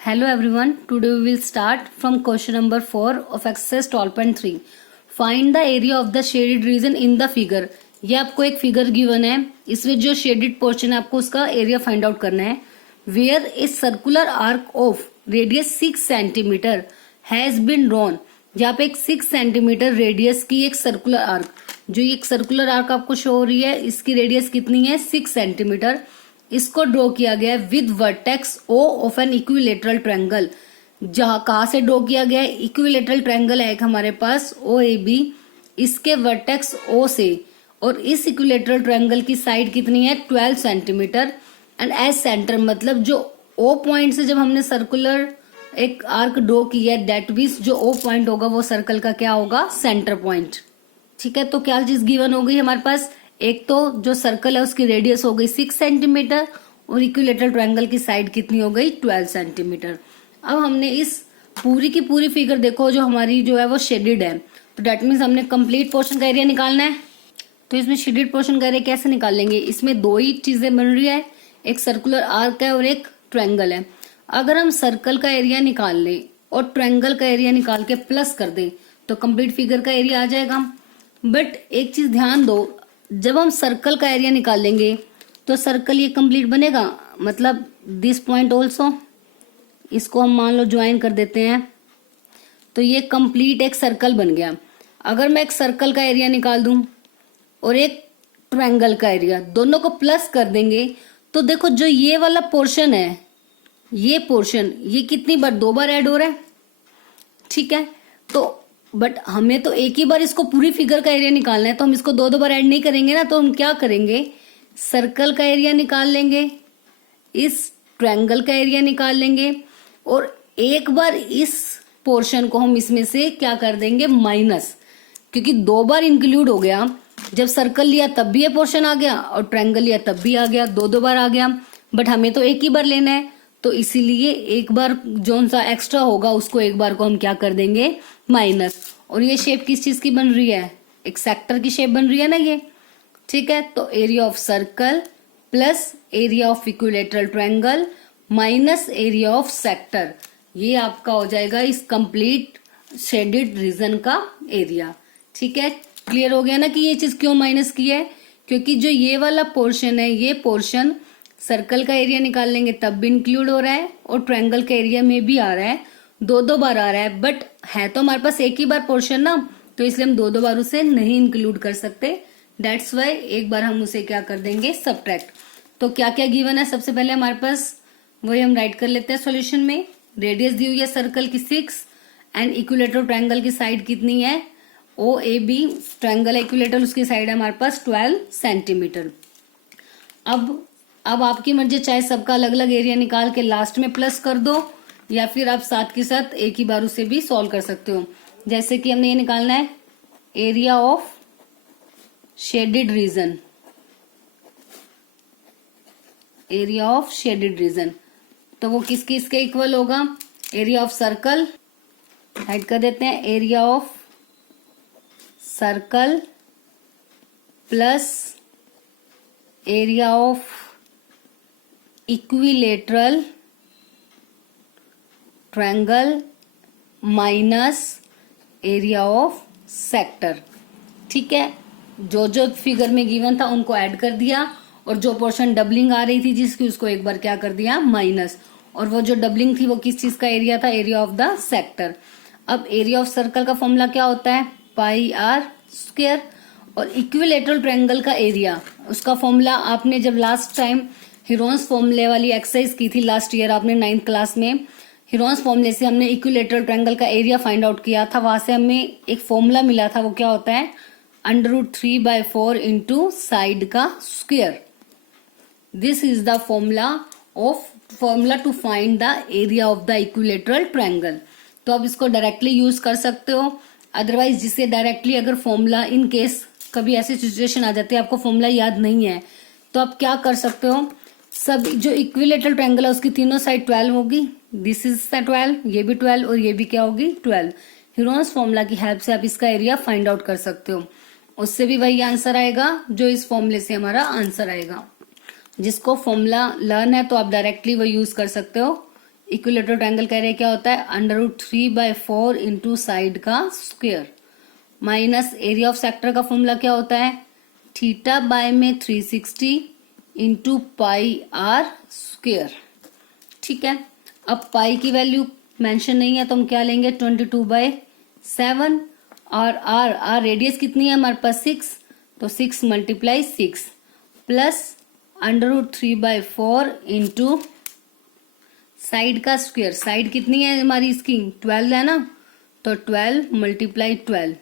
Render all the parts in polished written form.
Hello everyone, today we will start from question number 4 of exercise 12.3. Find the area of the shaded region in the figure. ये आपको एक figure given है, इसमें जो shaded portion है आपको उसका एरिया फाइंड आउट करना है. Where a circular arc of radius 6 centimetre has been drawn. यहाँ पे एक 6 सेंटीमीटर रेडियस की एक सर्कुलर आर्क, जो एक सर्कुलर आर्क आपको शो हो रही है, इसकी रेडियस कितनी है 6 सेंटीमीटर. इसको ड्रॉ किया गया है with vertex O of an equilateral triangle. कहाँ से ड्रॉ किया गया है, इक्विलेटरल ट्रायंगल है एक हमारे पास ओ ए बी, इसके वर्टेक्स ओ से, और इस इक्विलेटरल ट्रायंगल की साइड कितनी है 12 सेंटीमीटर. एंड एज सेंटर, मतलब जो ओ पॉइंट से जब हमने सर्कुलर एक आर्क ड्रॉ किया है, दैट मीन्स जो ओ पॉइंट होगा वो सर्कल का क्या होगा, सेंटर पॉइंट. ठीक है, तो क्या चीज गिवन हो गई हमारे पास, एक तो जो सर्कल है उसकी रेडियस हो गई 6 सेंटीमीटर और इक्विलेटरल ट्रायंगल की साइड कितनी हो गई 12 सेंटीमीटर. अब हमने इस पूरी की पूरी फिगर देखो, जो हमारी जो है वो शेडेड है, तो डेट मीन्स हमने कंप्लीट पोर्शन का एरिया निकालना है. तो इसमें शेडेड पोर्शन का एरिया कैसे निकालेंगे, इसमें दो ही चीजें बन रही है, एक सर्कुलर आर्क है और एक ट्रायंगल है. अगर हम सर्कल का एरिया निकाल लें और ट्रायंगल का एरिया निकाल के प्लस कर दें तो कंप्लीट फिगर का एरिया आ जाएगा. बट एक चीज ध्यान दो, जब हम सर्कल का एरिया निकालेंगे तो सर्कल ये कंप्लीट बनेगा, मतलब दिस पॉइंट ऑल्सो, इसको हम मान लो ज्वाइन कर देते हैं, तो ये कंप्लीट एक सर्कल बन गया. अगर मैं एक सर्कल का एरिया निकाल दूं और एक ट्रायंगल का एरिया, दोनों को प्लस कर देंगे, तो देखो जो ये वाला पोर्शन है, ये पोर्शन ये कितनी बार, 2 बार ऐड हो रहा है. ठीक है, तो बट हमें तो एक ही बार इसको पूरी फिगर का एरिया निकालना है, तो हम इसको 2 बार ऐड नहीं करेंगे ना. तो हम क्या करेंगे, सर्कल का एरिया निकाल लेंगे, इस ट्रायंगल का एरिया निकाल लेंगे, और एक बार इस पोर्शन को हम इसमें से क्या कर देंगे, माइनस, क्योंकि 2 बार इंक्लूड हो गया. जब सर्कल लिया तब भी ये पोर्शन आ गया और ट्रायंगल लिया तब भी आ गया, 2 बार आ गया. बट हमें तो एक ही बार लेना है, तो इसीलिए एक बार जो सा एक्स्ट्रा होगा उसको एक बार को हम क्या कर देंगे, माइनस. और ये शेप किस चीज की बन रही है, एक सेक्टर की शेप बन रही है ना ये. ठीक है, तो area of circle plus area of equilateral triangle minus area of sector, ये आपका हो जाएगा इस कंप्लीट शेडेड रीजन का एरिया. ठीक है, क्लियर हो गया ना कि ये चीज क्यों माइनस की है, क्योंकि जो ये वाला पोर्शन है, ये पोर्शन सर्कल का एरिया निकाल लेंगे तब भी इंक्लूड हो रहा है और ट्रायंगल का एरिया में भी आ रहा है, 2 बार आ रहा है. बट है तो हमारे पास एक ही बार पोर्शन ना, तो इसलिए हम 2 बार उसे नहीं इंक्लूड कर सकते. दैट्स वाई एक बार हम उसे क्या कर देंगे, सब्ट्रैक्ट. तो क्या क्या गिवन है, सबसे पहले हमारे पास वही हम राइट कर लेते हैं सॉल्यूशन में. रेडियस दी हुई है सर्कल की 6 एंड इक्विलेटरल ट्रायंगल की साइड कितनी है, ओ ए बी ट्रायंगल इक्विलेटरल, उसकी साइड है हमारे पास 12 सेंटीमीटर. अब आपकी मर्जी, चाहे सबका अलग अलग एरिया निकाल के लास्ट में प्लस कर दो, या फिर आप साथ के साथ एक ही बार उसे भी सॉल्व कर सकते हो. जैसे कि हमने ये निकालना है area of shaded region, area of shaded region, तो वो किस किस के इक्वल होगा, एरिया ऑफ सर्कल, ऐड कर देते हैं area of circle plus area of equilateral triangle minus area of sector. ठीक है, जो जो फिगर में गिवन था उनको ऐड कर दिया, और जो पोर्शन डबलिंग आ रही थी जिसकी, उसको एक बार क्या कर दिया, माइनस. और वो जो डबलिंग थी वो किस चीज का एरिया था, एरिया ऑफ द सेक्टर. अब एरिया ऑफ सर्कल का फॉर्मूला क्या होता है, पाई आर स्क्वायर, और इक्विलेटरल ट्रायंगल का एरिया, उसका फॉर्मूला आपने जब लास्ट टाइम हिरोन्स फॉर्मूले वाली एक्सरसाइज की थी लास्ट ईयर आपने 9th क्लास में, हिरोन्स फॉर्मूले से हमने इक्विलेटरल ट्रायंगल का एरिया फाइंड आउट किया था. वहां से हमें एक फॉर्मूला मिला था, वो क्या होता है, √3/4 इंटू साइड का square. This is the formula to find the area of the equilateral triangle. तो आप इसको डायरेक्टली यूज कर सकते हो. अदरवाइज जिसे डायरेक्टली अगर फॉर्मूला, इन केस कभी ऐसी सिचुएशन आ जाती है आपको फॉर्मूला याद नहीं है, तो आप क्या कर सकते हो, सब जो इक्विलेटरल ट्रायंगल है उसकी तीनों साइड 12 होगी, दिस इज 12, ये भी 12 और ये भी क्या होगी 12. हिरोन्स फॉर्मूला की हेल्प से आप इसका एरिया फाइंड आउट कर सकते हो. उससे भी वही आंसर आएगा जो इस फॉर्मूले से हमारा आंसर आएगा. जिसको फॉर्मूला लर्न है तो आप डायरेक्टली वो यूज कर सकते हो इक्विलेटरल ट्रायंगल कह रहे हैं क्या होता है, √3/4 इंटू साइड का square minus area of sector का फॉर्मूला क्या होता है, थीटा बाय में 360 इंटू पाई आर स्क्वायर। ठीक है, अब पाई की वैल्यू मेंशन नहीं है तो हम क्या लेंगे 22/7 और आर रेडियस कितनी है हमारे पास 6, तो 6 × 6 प्लस √3/4 इंटू साइड का स्क्वायर। साइड कितनी है हमारी इसकी 12 है ना, तो 12 × 12।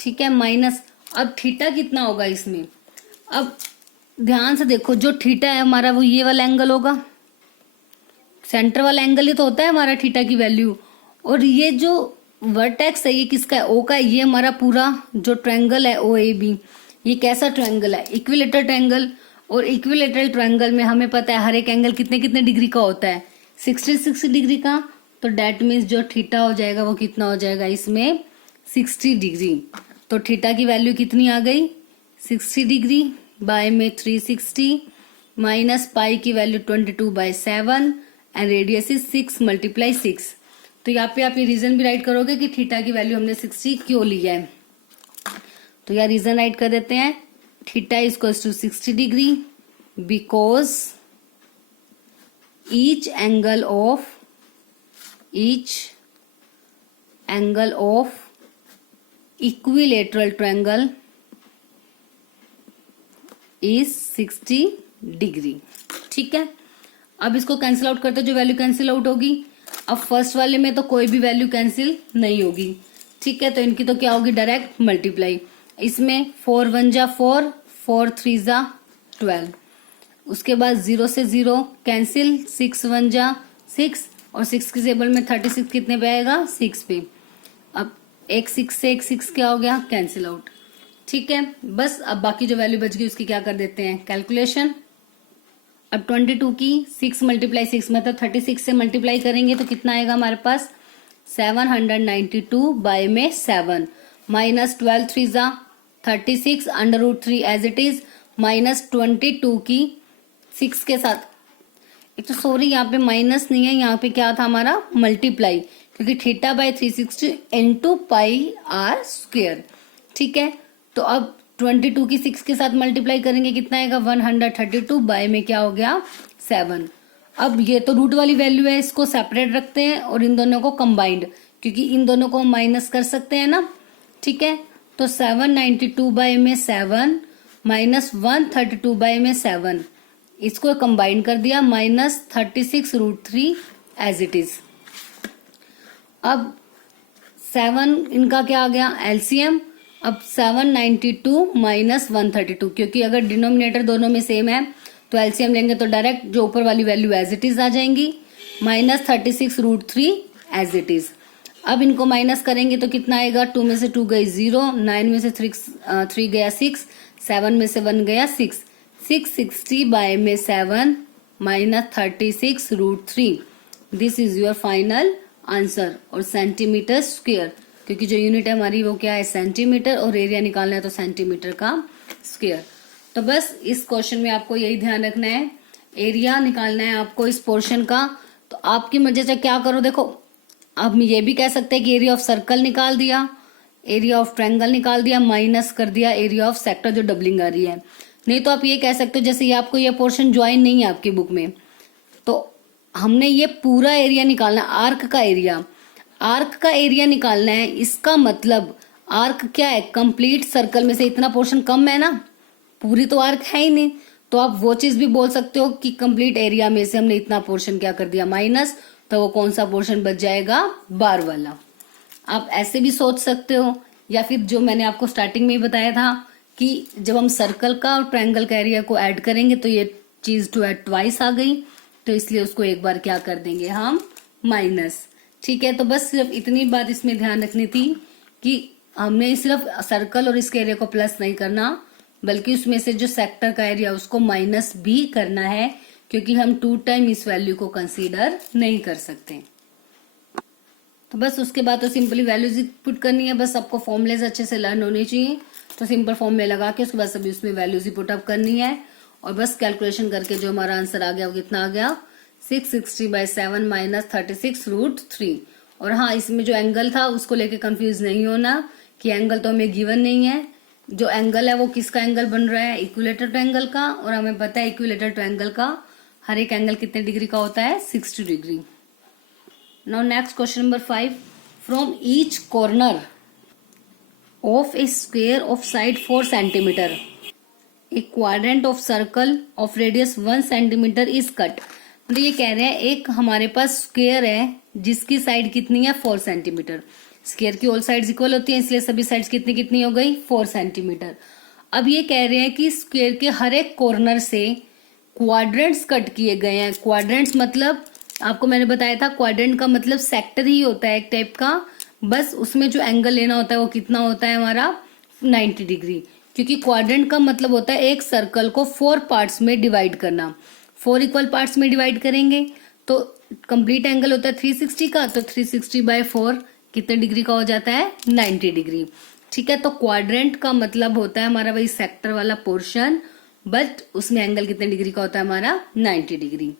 ठीक है, माइनस अब थीटा कितना होगा इसमें, अब ध्यान से देखो जो थीटा है हमारा वो ये वाला एंगल होगा, सेंटर वाला एंगल ही तो होता है हमारा थीटा की वैल्यू। और ये जो वर्टेक्स है ये किसका है, ओ का है। ये हमारा पूरा जो ट्रायंगल है ओ ए बी, ये कैसा ट्रायंगल है, इक्विलेटरल ट्रायंगल। और इक्विलेटरल ट्रायंगल में हमें पता है हर एक एंगल कितने कितने डिग्री का होता है, 66 डिग्री का। तो डेट मीन्स जो थीटा हो जाएगा वो कितना हो जाएगा इसमें 60 डिग्री। तो थीटा की वैल्यू कितनी आ गई 60 डिग्री बाय में 360 माइनस पाई की वैल्यू 22/7 एंड रेडियस इज 6 × 6। तो यहाँ पे आप ये रीजन भी राइट करोगे कि थीटा की वैल्यू हमने 60 क्यों लिया है। तो यहाँ रीजन राइट कर देते हैं, theta is equals to 60 degree because each angle of equilateral triangle is 60 degree. ठीक है, अब इसको कैंसिल आउट करते जो वैल्यू कैंसिल आउट होगी। अब फर्स्ट वाले में तो कोई भी वैल्यू कैंसिल नहीं होगी। ठीक है, तो इनकी तो क्या होगी डायरेक्ट मल्टीप्लाई। इसमें 4 1 जा 4, 4 3 जा 12, उसके बाद 0 से 0 कैंसिल, 6 1 जा 6 और 6 के टेबल में 36 कितने पे आएगा 6 पे। अब एक 6 से एक 6 क्या हो गया कैंसिल आउट। ठीक है, बस अब बाकी जो वैल्यू बच गई उसकी क्या कर देते हैं कैलकुलेशन। अब 22 की 6 × 6 मतलब 36 से मल्टीप्लाई करेंगे तो कितना आएगा हमारे पास 792 बाय में 7 माइनस 12 3 जा 36 √3 एज इट इज माइनस 22 की 6 के साथ, एक तो सॉरी यहाँ पे माइनस नहीं है, यहाँ पे क्या था हमारा मल्टीप्लाई, क्योंकि theta by 360 into pi R square. ठीक है, तो अब 22 की 6 के साथ मल्टीप्लाई करेंगे कितना आएगा 132 बाय में क्या हो गया 7। अब ये तो रूट वाली वैल्यू है, इसको सेपरेट रखते हैं और इन दोनों को कंबाइंड, क्योंकि इन दोनों को माइनस कर सकते हैं ना। ठीक है, तो 792 बाय में 7 माइनस 132 बाय में 7, इसको कंबाइन कर दिया माइनस 36 √3 एज इट इज। अब 7 इनका क्या आ गया एलसीएम। अब 792 माइनस 132, क्योंकि अगर डिनोमिनेटर दोनों में सेम है तो एलसीएम लेंगे तो डायरेक्ट जो ऊपर वाली वैल्यू एज इट इज आ जाएंगी, माइनस 36 √3 एज इट इज। अब इनको माइनस करेंगे तो कितना आएगा 2 में से 2 गई 0, 9 में से 3 गया 6, 7 में से 1 गया 6, 660 बाय में 7 minus 36 √3। This is your final answer. और सेंटीमीटर स्क्वायर, क्योंकि जो यूनिट है हमारी वो क्या है सेंटीमीटर और एरिया निकालना है तो सेंटीमीटर का स्क्वायर। तो बस इस क्वेश्चन में आपको यही ध्यान रखना है, एरिया निकालना है आपको इस पोर्शन का। तो आपकी मर्जी से क्या करो, देखो आप ये भी कह सकते हैं कि एरिया ऑफ सर्कल निकाल दिया, एरिया ऑफ ट्रायंगल निकाल दिया, माइनस कर दिया एरिया ऑफ सेक्टर जो डबलिंग आ रही है। नहीं तो आप ये कह सकते हो जैसे ये आपको ये पोर्शन ज्वाइन नहीं है आपकी बुक में, तो हमने ये पूरा एरिया निकालना है, आर्क का एरिया, आर्क का एरिया निकालना है। इसका मतलब आर्क क्या है कंप्लीट सर्कल में से इतना पोर्शन कम है ना, पूरी तो आर्क है ही नहीं। तो आप वो चीज भी बोल सकते हो कि कंप्लीट एरिया में से हमने इतना पोर्शन क्या कर दिया माइनस, तो वो कौन सा पोर्शन बच जाएगा बार वाला। आप ऐसे भी सोच सकते हो, या फिर जो मैंने आपको स्टार्टिंग में ही बताया था कि जब हम सर्कल का और ट्रायंगल का एरिया को ऐड करेंगे तो ये चीज टू ऐड ट्वाइस आ गई, तो इसलिए उसको एक बार क्या कर देंगे हम माइनस। ठीक है, तो बस सिर्फ इतनी बात इसमें ध्यान रखनी थी कि हमने सिर्फ सर्कल और इसके एरिया को प्लस नहीं करना, बल्कि उसमें से जो सेक्टर का एरिया उसको माइनस भी करना है, क्योंकि हम 2 टाइम इस वैल्यू को कंसीडर नहीं कर सकते। तो बस उसके बाद तो सिंपली वैल्यूज पुट करनी है, बस आपको फॉर्मुलेज अच्छे से लर्न होने चाहिए। तो सिंपल फॉर्मूले लगा के उसके बाद सभी उसमें वैल्यूज ही पुट अप करनी है और बस कैलकुलेशन करके जो हमारा आंसर आ गया वो कितना आ गया 660/7 माइनस 36√3। और हाँ, इसमें जो एंगल था उसको लेके कंफ्यूज नहीं होना कि एंगल तो हमें गिवन नहीं है। जो एंगल है वो किसका एंगल बन रहा है, इक्विलेटर ट्रायंगल का। और हमें पता है इक्विलेटर ट्रायंगल का हर एक एंगल कितने डिग्री का होता है, 60 degree. Now next question number 5, from each corner of A square of side 4 centimetre A quadrant of circle of radius 1 centimetre is cut. मतलब ये कह रहे हैं एक हमारे पास स्क्वेयर है जिसकी साइड कितनी है, 4 सेंटीमीटर। स्क्वेयर की ऑल साइड्स इक्वल होती हैं, इसलिए सभी साइड्स कितनी कितनी हो गई, 4 सेंटीमीटर। अब ये कह रहे हैं कि स्क्वेयर के हर एक कॉर्नर से क्वाड्रेंट्स कट किए गए हैं। क्वाड्रेंट्स मतलब आपको मैंने बताया था, क्वाड्रेंट का मतलब सेक्टर ही होता है एक टाइप का, बस उसमें जो एंगल लेना होता है वो कितना होता है हमारा, 90 डिग्री। क्योंकि क्वाड्रेंट का मतलब होता है एक सर्कल को 4 पार्ट्स में डिवाइड करना। 4 इक्वल पार्ट्स में डिवाइड करेंगे तो कंप्लीट एंगल होता है 360 का, तो 360/4 कितने डिग्री का हो जाता है, 90 डिग्री। ठीक है, तो क्वाड्रेंट का मतलब होता है हमारा वही सेक्टर वाला पोर्शन, बट उसमें एंगल कितने डिग्री का होता है हमारा, 90 डिग्री।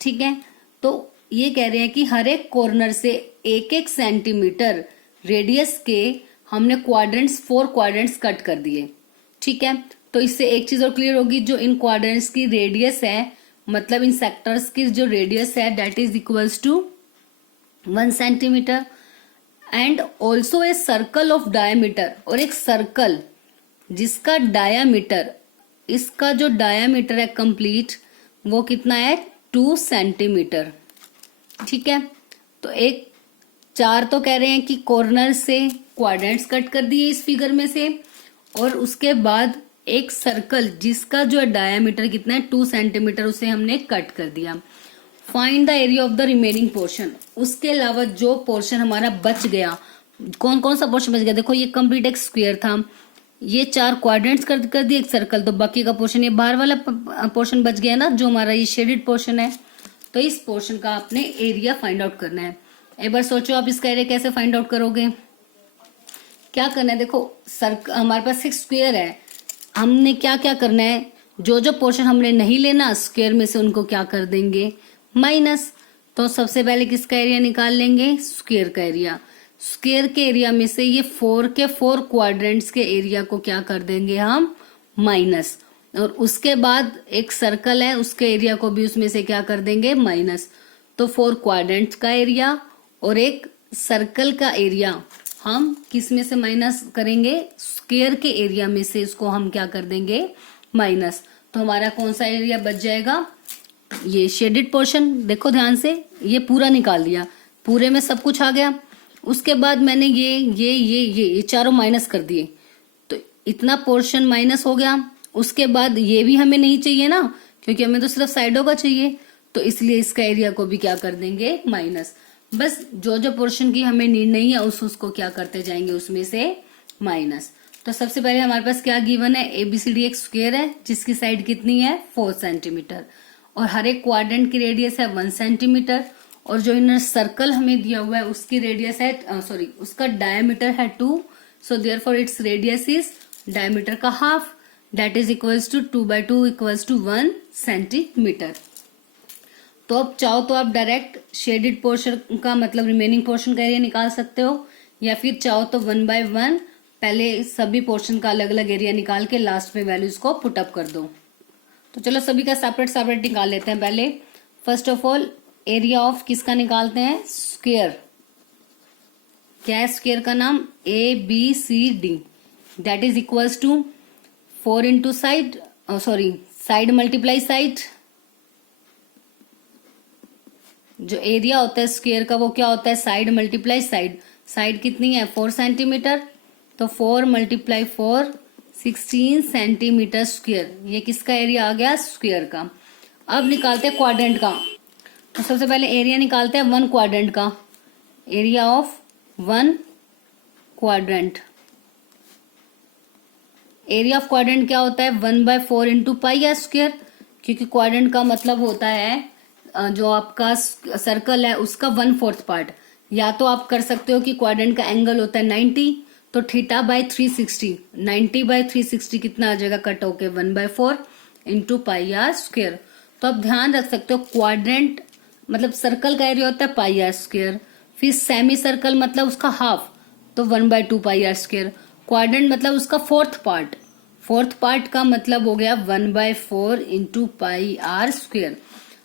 ठीक है, तो ये कह रहे हैं कि हर एक कॉर्नर से 1-1 सेंटीमीटर रेडियस के हमने क्वाड्रेंट्स 4 क्वाड्रेंट्स कट कर दिए। ठीक है, तो इससे एक चीज और क्लियर होगी, जो इन क्वाड्रेंट्स की रेडियस है, मतलब इन सेक्टर्स की जो रेडियस है that is equals to 1 centimetre. And also a circle of diameter, और एक सर्कल जिसका डायामीटर, इसका जो डायामीटर है कंप्लीट वो कितना है, 2 सेंटीमीटर। ठीक है, तो एक 4 तो कह रहे हैं कि कॉर्नर से क्वाड्रेंट्स कट कर दिए इस फिगर में से, और उसके बाद एक सर्कल जिसका जो डायामीटर कितना है, 2 सेंटीमीटर, उसे हमने कट कर दिया। Find the area of the remaining portion. उसके अलावा जो पोर्शन हमारा बच गया, कौन कौन सा पोर्शन बच गया, देखो ये कंप्लीट एक स्क्वायर था, ये 4 क्वाड्रेंट्स कर दिए, एक सर्कल, तो बाकी का पोर्शन ये बाहर वाला पोर्शन बच गया ना, जो हमारा ये शेडेड पोर्शन है। तो इस पोर्शन का आपने एरिया फाइंड आउट करना है। एक बार सोचो आप इसका एरिया कैसे फाइंड आउट करोगे। क्या करना है, देखो हमारे पास एक स्क्वायर है, हमने क्या क्या करना है, जो जो पोर्शन हमने नहीं लेना स्क्वायर में से उनको क्या कर देंगे, माइनस। तो सबसे पहले किसका एरिया निकाल लेंगे, स्क्वायर का एरिया। स्क्वायर के एरिया में से ये 4 के 4 क्वाड्रेंट्स के एरिया को क्या कर देंगे हम, माइनस। और उसके बाद एक सर्कल है, उसके एरिया को भी उसमें से क्या कर देंगे, माइनस। तो 4 क्वाड्रेंट्स का एरिया और एक सर्कल का एरिया हम किस में से माइनस करेंगे, स्क्वायर के एरिया में से इसको हम क्या कर देंगे, माइनस। तो हमारा कौन सा एरिया बच जाएगा, ये शेडेड पोर्शन। देखो ध्यान से, ये पूरा निकाल दिया, पूरे में सब कुछ आ गया। उसके बाद मैंने ये चारों माइनस कर दिए, तो इतना पोर्शन माइनस हो गया। उसके बाद ये भी हमें नहीं चाहिए ना, क्योंकि हमें तो सिर्फ साइडों का चाहिए, तो इसलिए इसका एरिया को भी क्या कर देंगे, माइनस। बस जो जो पोर्शन की हमें नीड नहीं है उसको क्या करते जाएंगे, उसमें से माइनस। तो सबसे पहले हमारे पास क्या गिवन है, ABCD एक स्क्वायर है जिसकी साइड कितनी है, 4 सेंटीमीटर, और हर एक क्वाड्रेंट की रेडियस है 1 सेंटीमीटर, और जो इनर सर्कल हमें दिया हुआ है उसकी रेडियस है उसका डायमीटर है 2, so therefore it's radius is diameter का half, that is equals to 2/2 equals to 1 centimetre. तो अब चाहो तो आप डायरेक्ट शेडेड पोर्शन का मतलब रिमेनिंग पोर्शन का एरिया निकाल सकते हो, या फिर चाहो तो 1 by 1 पहले सभी पोर्शन का अलग अलग एरिया निकाल के लास्ट में वैल्यूज को पुटअप कर दो। तो चलो सभी का सेपरेट सेपरेट निकाल लेते हैं। पहले first of all area of किसका निकालते हैं, स्क्वायर। क्या है स्क्वायर का नाम, ABCD, that is equals to 4 into side multiply side. जो एरिया होता है स्क्वायर का वो क्या होता है, साइड मल्टीप्लाई साइड। साइड कितनी है, 4 सेंटीमीटर, तो 4 × 4 16 सेंटीमीटर स्क्वायर। ये किसका एरिया आ गया, स्क्वायर का। अब निकालते हैं क्वाड्रेंट का। तो सबसे पहले एरिया निकालते हैं 1 क्वाड्रेंट का, area of 1 quadrant. Area of quadrant क्या होता है, 1/4 इंटू पाई या स्क्वायर, क्योंकि क्वाड्रेंट का मतलब होता है जो आपका सर्कल है उसका 1/4 पार्ट। या तो आप कर सकते हो कि क्वाड्रेंट का एंगल होता है 90, तो θ/360, 90/360 कितना आ जाएगा कट होके, 1/4 इंटू पाई आर स्क्वायर। तो आप ध्यान रख सकते हो क्वाड्रेंट मतलब सर्कल का एरिया होता है पाई आर स्क्वायर। फिर सेमी सर्कल मतलब उसका हाफ, तो 1/2 पाई आर स्क्वायर। क्वाड्रेंट मतलब उसका फोर्थ पार्ट, फोर्थ पार्ट का मतलब हो गया 1/4 इंटू पाई आर स्क्वायर।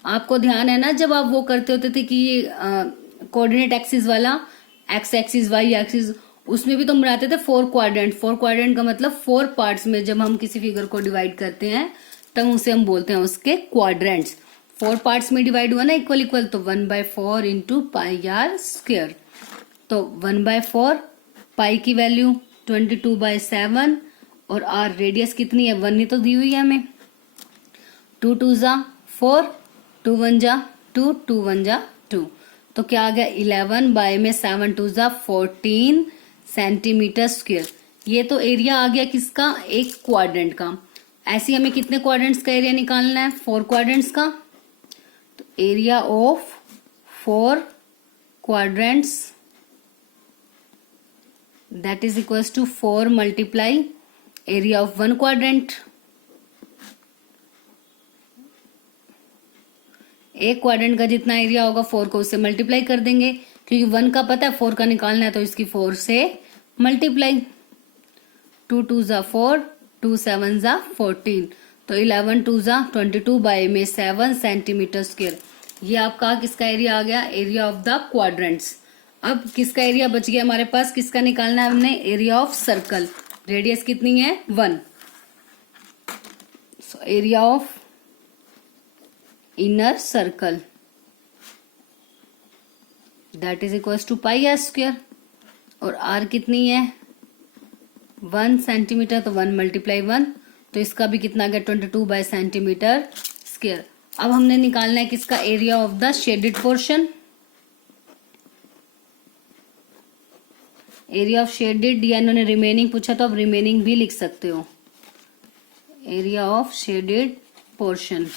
आपको ध्यान है ना जब आप वो करते होते थे कि ये कोऑर्डिनेट एक्सिस वाला, एक्स एक्सिस वाई एक्सिस, उसमें भी तो हम बनाते थे 4 क्वाड्रेंट। 4 क्वाड्रेंट का मतलब 4 पार्ट्स में जब हम किसी फिगर को डिवाइड करते हैं तब उसे हम बोलते हैं उसके क्वाड्रेंट्स। 4 पार्ट्स में डिवाइड हुआ ना इक्वल इक्वल, तो 1/4 इंटू पाई आर स्क्वायर। तो 1/4 पाई की वैल्यू 22/7 और आर रेडियस कितनी है 1 ही तो दी हुई है हमें। 2 2 जा 4, 2 1 जा 2, 2 1 जा 2, तो क्या आ गया 11 बाय में 7 2 जा 14 सेंटीमीटर स्क्वायर। ये तो एरिया आ गया किसका, एक क्वाड्रेंट का। ऐसे हमें कितने क्वाड्रेंट्स का एरिया निकालना है, 4 क्वाड्रेंट्स का। तो area of 4 quadrants that is equals to 4 multiply area of 1 quadrant. एक क्वाड्रेंट का जितना एरिया होगा 4 को उससे मल्टीप्लाई कर देंगे, क्योंकि 1 का पता है 4 का निकालना है, तो इसकी 4 से मल्टीप्लाई। 2 2 जा 4, 2 7 जा 14, तो 11 2 जा 22 बाय में 7 सेंटीमीटर स्क्वायर। ये आपका किसका एरिया आ गया, एरिया ऑफ द क्वाड्रेंट्स। अब किसका एरिया बच गया हमारे पास, किसका निकालना है हमने, एरिया ऑफ सर्कल। रेडियस कितनी है 1, so area of inner circle that is equals to pi R square. और आर कितनी है 1 सेंटीमीटर, तो 1 मल्टीप्लाई 1, तो इसका भी कितना गया 22 बाय सेंटीमीटर स्क्वायर। अब हमने निकालना है किसका, area of the shaded portion. Area of shaded, या इन्होंने रिमेनिंग पूछा तो अब रिमेनिंग भी लिख सकते हो। एरिया ऑफ शेडेड पोर्शन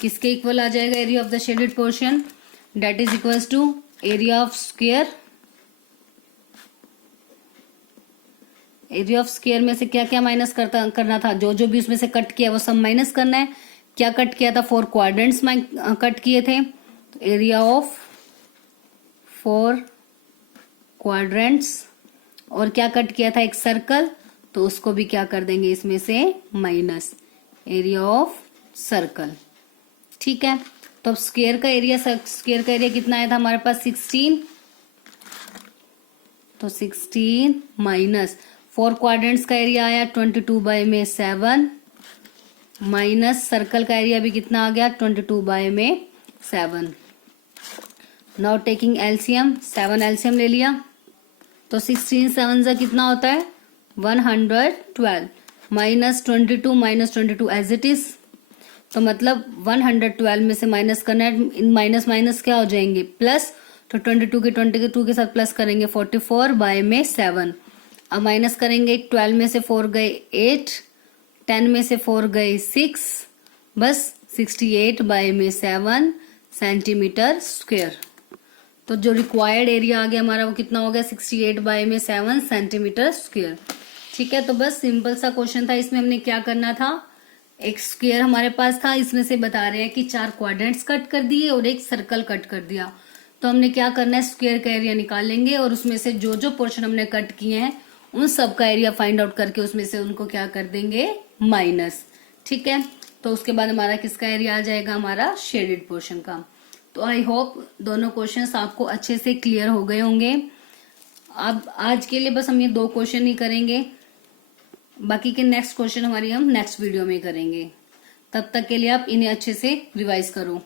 किसके इक्वल आ जाएगा, area of the shaded portion that is equals to area of square. Area of square में से क्या क्या माइनस करना था, जो जो भी उसमें से कट किया वो सब माइनस करना है। क्या कट किया था, 4 क्वाड्रेंट्स कट किए थे, तो एरिया ऑफ 4 क्वाड्रेंट्स। और क्या कट किया था, एक सर्कल, तो उसको भी क्या कर देंगे इसमें से माइनस, एरिया ऑफ सर्कल। ठीक है, तो अब स्क्वायर का एरिया कितना आया था हमारे पास 16, तो 16 माइनस 4 क्वाड्रेंट्स का एरिया आया 22 बाय में 7, माइनस सर्कल का एरिया भी कितना आ गया 22 बाय में 7। नाउ टेकिंग एलसीएम, 7 एलसीएम ले लिया, तो 16 7 जा कितना होता है 112, माइनस 22 एज इट इज, तो मतलब 112 में से माइनस करना है, इन माइनस माइनस क्या हो जाएंगे प्लस, तो 22 के साथ प्लस करेंगे 44 बाय में 7। अब माइनस करेंगे 12 में से 4 गए 8, 10 में से 4 गए 6, बस 68 बाय में 7 सेंटीमीटर स्क्वायर। तो जो रिक्वायर्ड एरिया आ गया हमारा वो कितना हो गया 68 बाय में 7 सेंटीमीटर स्क्वायर। ठीक है, तो बस सिंपल सा क्वेश्चन था। इसमें हमने क्या करना था, एक स्क्वायर हमारे पास था, इसमें से बता रहे हैं कि 4 क्वाड्रेंट्स कट कर दिए और एक सर्कल कट कर दिया। तो हमने क्या करना है, स्क्वायर का एरिया निकालेंगे और उसमें से जो जो पोर्शन हमने कट किए हैं उन सब का एरिया फाइंड आउट करके उसमें से उनको क्या कर देंगे माइनस। ठीक है, तो उसके बाद हमारा किसका एरिया आ जाएगा, हमारा शेडेड पोर्शन का। तो आई होप दोनों क्वेश्चंस आपको अच्छे से क्लियर हो गए होंगे। अब आज के लिए बस हम ये 2 क्वेश्चन ही करेंगे, बाकी के नेक्स्ट क्वेश्चन हमारी हम नेक्स्ट वीडियो में करेंगे। तब तक के लिए आप इन्हें अच्छे से रिवाइज करो।